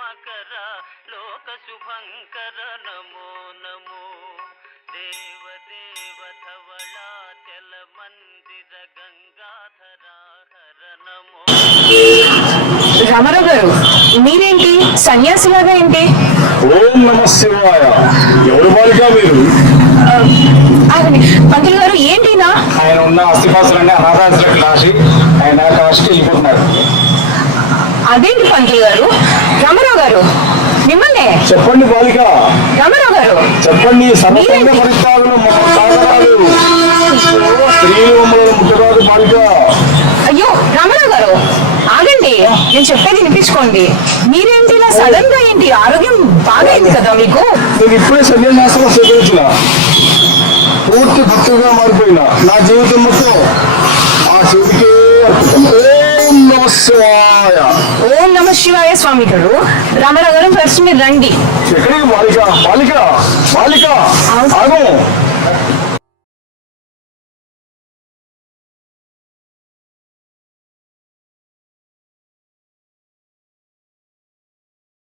మకర లోక శుభంకర నమో నమో దేవ దేవ ధవళా చల మందిర గంగాధర హర నమో. రామారావు గారు, మీరేంటి సన్యాసిలాగా ఏంటి? ఓం నమ శివాయ. ఎవరు బాలిక మీరు? పంతులు గారు ఏంటినా? ఆయన ఉన్న అస్థిపాసులన్నీ అనాథాశ్రమకి రాసి ఆయన కాశీకి వెళ్ళిపోతున్నారు. అదేంటి పంతులు గారు? రామారావు గారు మిమ్మల్ని. చెప్పండి బాలిక. రామారావు గారు చెప్పండి. సమతంగ పరిత్యాగులు సాగరాలు, స్త్రీలు మమ్మల్ని ముట్టరాదు బాలిక. అయ్యో రామారావు గారు ఆగండి, నేను చెప్పేది వినిపించుకోండి. మీరేంటి ఇలా సడన్ గా ఏంటి? ఆరోగ్యం బాగైంది కదా మీకు? నేను ఇప్పుడే సన్యాసం స్వీకరించిన, పూర్తి భక్తుగా మారిపోయినా నా జీవితం మొత్తం ఆ శివుడికే అర్పితం. ఓం నమ శివాయ. ఓం నమ శివాయ. స్వామి గారు, రామారావు గారు ఫస్ట్ మీరు రండి. ఎక్కడికి బాలిక? బాలిక బాలిక ఆగు.